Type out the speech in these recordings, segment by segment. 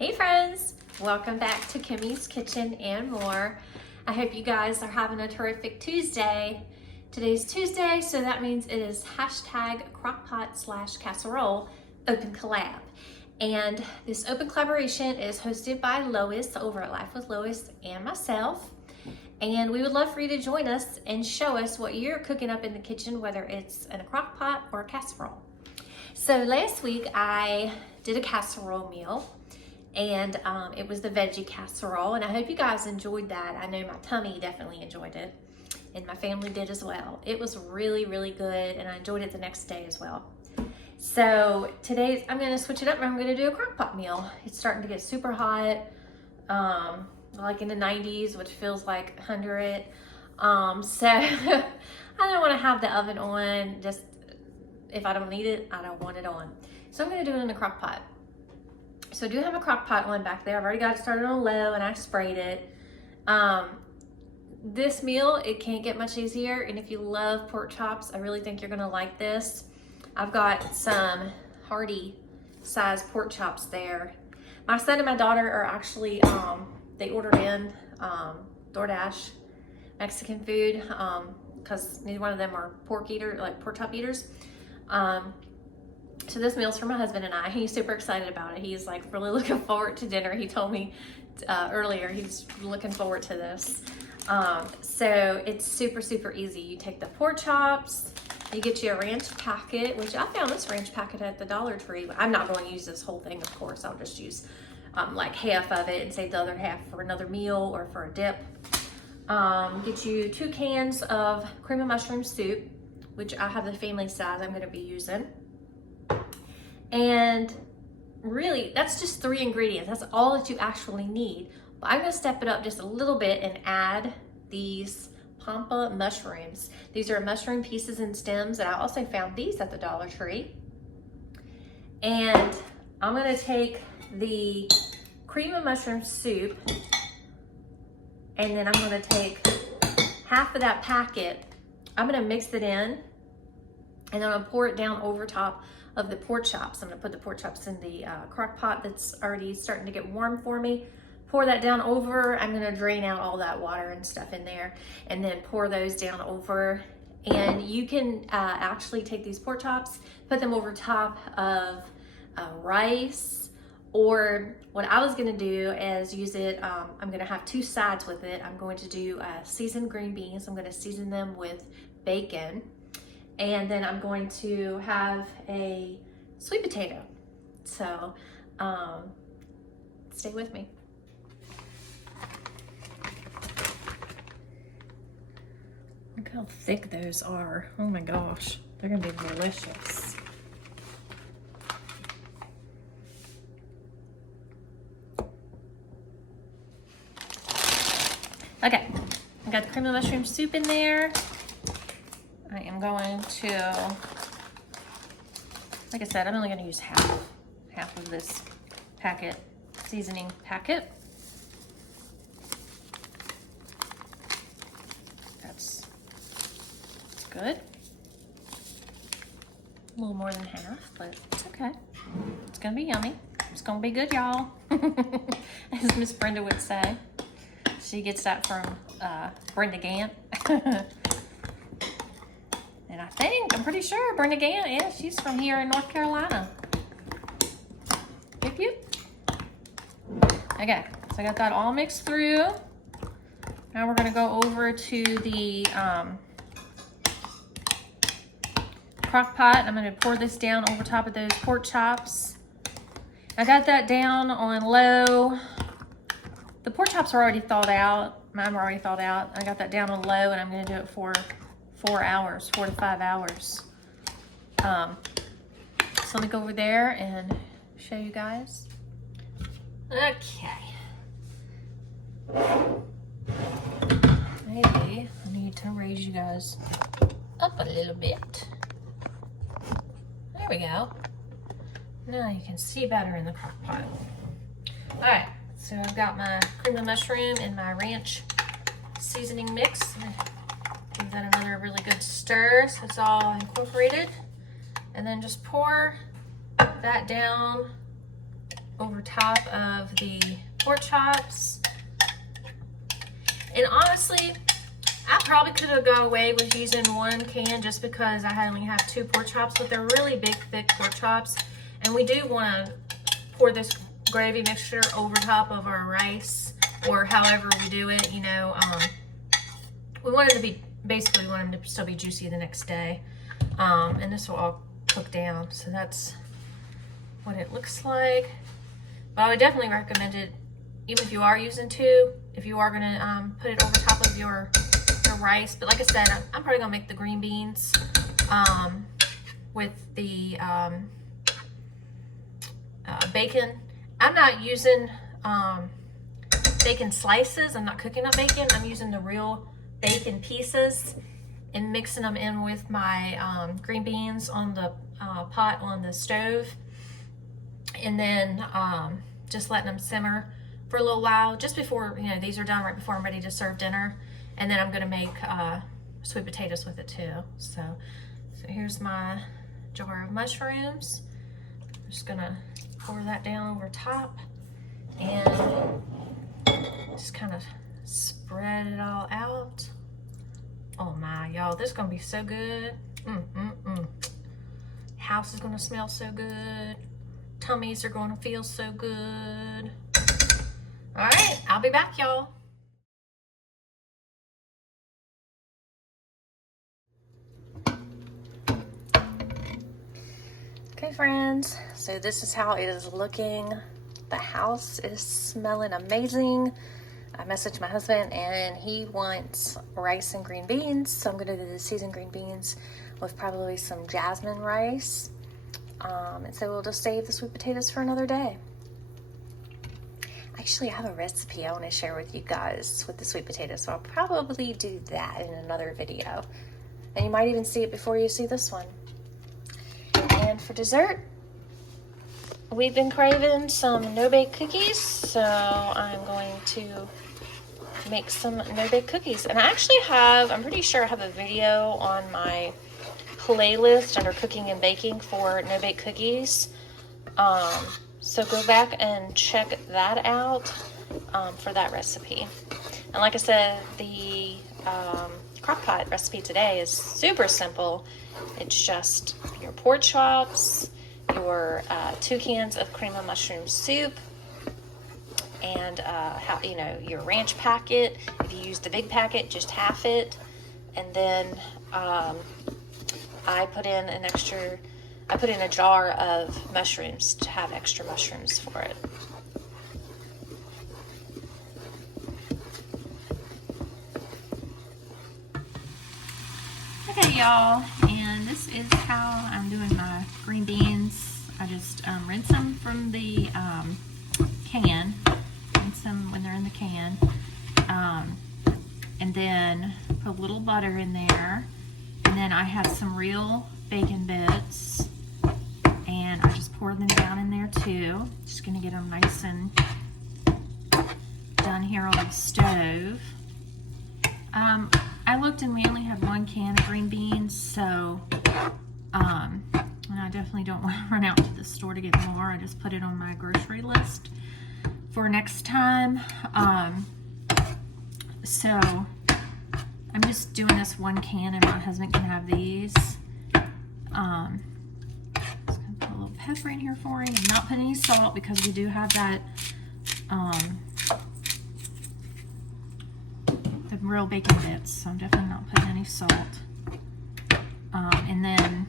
Hey friends, welcome back to Kimmy's Kitchen and More. I hope you guys are having a terrific Tuesday. Today's Tuesday, so that means it is hashtag Crockpot/casserole open collab. And this open collaboration is hosted by Lois over at Life with Lois and myself. And we would love for you to join us and show us what you're cooking up in the kitchen, whether it's in a crock pot or a casserole. So last week I did a casserole meal, and it was the veggie casserole, and I hope you guys enjoyed that. I know my tummy definitely enjoyed it, and my family did as well. It was really, really good, and I enjoyed it the next day as well. So today I'm gonna switch it up and I'm gonna do a crock pot meal. It's starting to get super hot, like in the 90s, which feels like 100. So I don't wanna have the oven on. Just if I don't need it, I don't want it on. So I'm gonna do it in a crock pot. So I do have a crock pot on back there. I've already got it started on low and I sprayed it. This meal, it can't get much easier. And if you love pork chops, I really think you're gonna like this. I've got some hearty size pork chops there. My son and my daughter are actually, they ordered in DoorDash Mexican food because neither one of them are pork chop eaters. So this meal's for my husband and I. He's super excited about it. He's like really looking forward to dinner. He told me earlier he's looking forward to this. So it's super, super easy. You take the pork chops, you get you a ranch packet, which I found this ranch packet at the Dollar Tree. I'm not going to use this whole thing, of course. I'll just use like half of it and save the other half for another meal or for a dip. Get you 2 cans of cream of mushroom soup, which I have the family size I'm going to be using. And really, that's just 3 ingredients. That's all that you actually need. But I'm gonna step it up just a little bit and add these pampa mushrooms. These are mushroom pieces and stems, and I also found these at the Dollar Tree. And I'm gonna take the cream of mushroom soup, and then I'm gonna take half of that packet. I'm gonna mix it in, and I'm gonna pour it down over top of the pork chops. I'm gonna put the pork chops in the crock pot that's already starting to get warm for me. Pour that down over. I'm gonna drain out all that water and stuff in there and then pour those down over. And you can actually take these pork chops, put them over top of rice, or what I was gonna do is use it, I'm gonna have 2 sides with it. I'm going to do seasoned green beans. I'm gonna season them with bacon. And then I'm going to have a sweet potato. So stay with me. Look how thick those are. Oh my gosh, they're gonna be delicious. Okay, I got the cream of mushroom soup in there. I am going to, like I said, I'm only going to use half of this packet, seasoning packet. That's good. A little more than half, but it's okay. It's going to be yummy. It's going to be good, y'all. As Miss Brenda would say. She gets that from Brenda Gant. And I'm pretty sure Brenda Gant, yeah, she's from here in North Carolina. Yep, yep. Okay, so I got that all mixed through. Now we're gonna go over to the crock pot. I'm gonna pour this down over top of those pork chops. I got that down on low. The pork chops are already thawed out. Mine were already thawed out. I got that down on low, and I'm gonna do it for 4 hours, 4 to 5 hours. So let me go over there and show you guys. Okay. Maybe I need to raise you guys up a little bit. There we go. Now you can see better in the crock pot. All right, so I've got my cream of mushroom and my ranch seasoning mix. Give that another really good stir so it's all incorporated. And then just pour that down over over top of the pork chops. And honestly, I probably could have got away with using 1 can just because I only have 2 pork chops, but they're really big, thick pork chops. And we do want to pour this gravy mixture over top of our rice, or however we do it, you know. We want them to be, basically we want them to still be juicy the next day. And this will all cook down. So that's what it looks like. But I would definitely recommend it, even if you are using 2, if you are gonna put it over top of your rice. But like I said, I'm probably gonna make the green beans with the bacon. I'm not using bacon slices. I'm not cooking up bacon. I'm using the real bacon pieces and mixing them in with my green beans on the pot on the stove, and then just letting them simmer for a little while, just before, you know, these are done, right before I'm ready to serve dinner. And then I'm gonna make sweet potatoes with it too. So here's my jar of mushrooms. I'm just gonna pour that down over top and just kind of spread it all out. Oh my, y'all, this is gonna be so good. House is gonna smell so good. Tummies are gonna feel so good. All right, I'll be back, y'all. Okay, friends, so this is how it is looking. The house is smelling amazing. I messaged my husband and he wants rice and green beans, so I'm gonna do the seasoned green beans with probably some jasmine rice. And so we'll just save the sweet potatoes for another day. Actually, I have a recipe I want to share with you guys with the sweet potatoes, so I'll probably do that in another video. And you might even see it before you see this one. And for dessert, we've been craving some no-bake cookies, so I'm going to make some no-bake cookies. And I actually have, I'm pretty sure I have a video on my playlist under cooking and baking for no-bake cookies. So go back and check that out for that recipe. And like I said, the Crockpot recipe today is super simple. It's just your pork chops, your 2 cans of cream of mushroom soup, and your ranch packet. If you use the big packet, just half it. And then I put in a jar of mushrooms to have extra mushrooms for it. Okay, y'all, and this is how I'm doing my green beans. I just rinse them from the can, rinse them when they're in the can, and then put a little butter in there, and then I have some real bacon bits, and I just pour them down in there too. Just gonna get them nice and done here on the stove. I looked and we only had 1 can of green beans, so and I definitely don't want to run out to the store to get more. I just put it on my grocery list for next time. So I'm just doing this 1 can, and my husband can have these. Just gonna put a little pepper in here for him. I'm not putting any salt because we do have that the real bacon bits, so I'm definitely not putting any salt. And then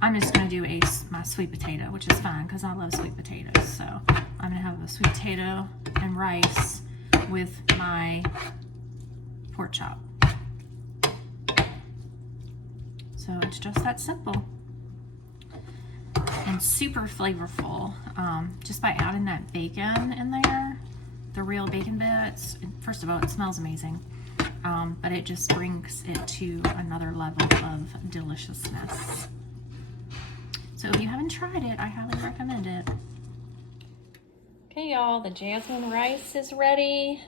I'm just gonna do my sweet potato, which is fine because I love sweet potatoes. So I'm gonna have a sweet potato and rice with my pork chop. So it's just that simple and super flavorful, just by adding that bacon in there, the real bacon bits. First of all, it smells amazing, but it just brings it to another level of deliciousness. So if you haven't tried it, I highly recommend it. Okay, y'all, the jasmine rice is ready.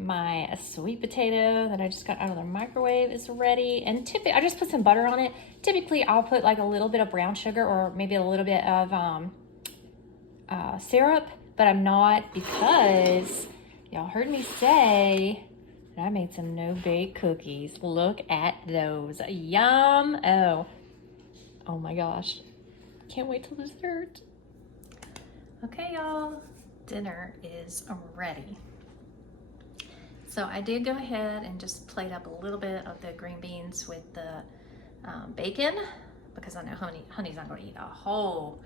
My sweet potato that I just got out of the microwave is ready. And typically, I just put some butter on it. Typically, I'll put like a little bit of brown sugar or maybe a little bit of syrup, but I'm not because y'all heard me say that I made some no-bake cookies. Look at those. Yum. Oh my gosh. Can't wait till dessert. Okay, y'all, dinner is ready. So I did go ahead and just plate up a little bit of the green beans with the bacon, because I know Honey's not going to eat a whole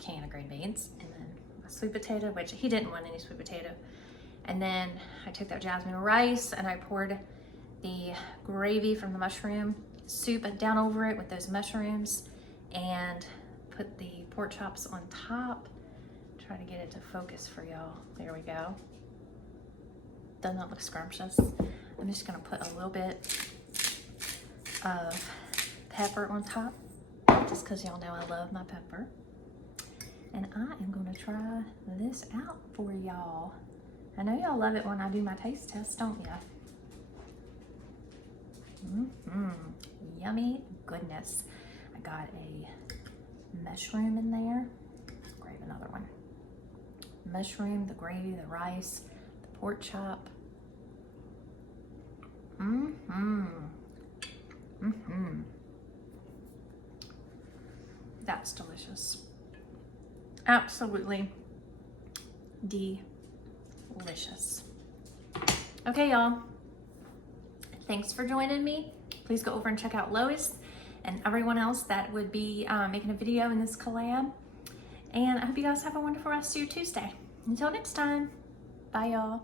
can of green beans. And then a sweet potato, which he didn't want any sweet potato. And then I took that jasmine rice and I poured the gravy from the mushroom soup down over it with those mushrooms and put the pork chops on top. Try to get it to focus for y'all. There we go. Doesn't that look scrumptious? I'm just gonna put a little bit of pepper on top, just because y'all know I love my pepper. And I am gonna try this out for y'all. I know y'all love it when I do my taste test, don't ya? Yummy goodness. I got a mushroom in there. Grab another one. Mushroom, the gravy, the rice, the pork chop. That's delicious. Absolutely delicious. Okay, y'all. Thanks for joining me. Please go over and check out Lois and everyone else that would be making a video in this collab. And I hope you guys have a wonderful rest of your Tuesday. Until next time, bye y'all.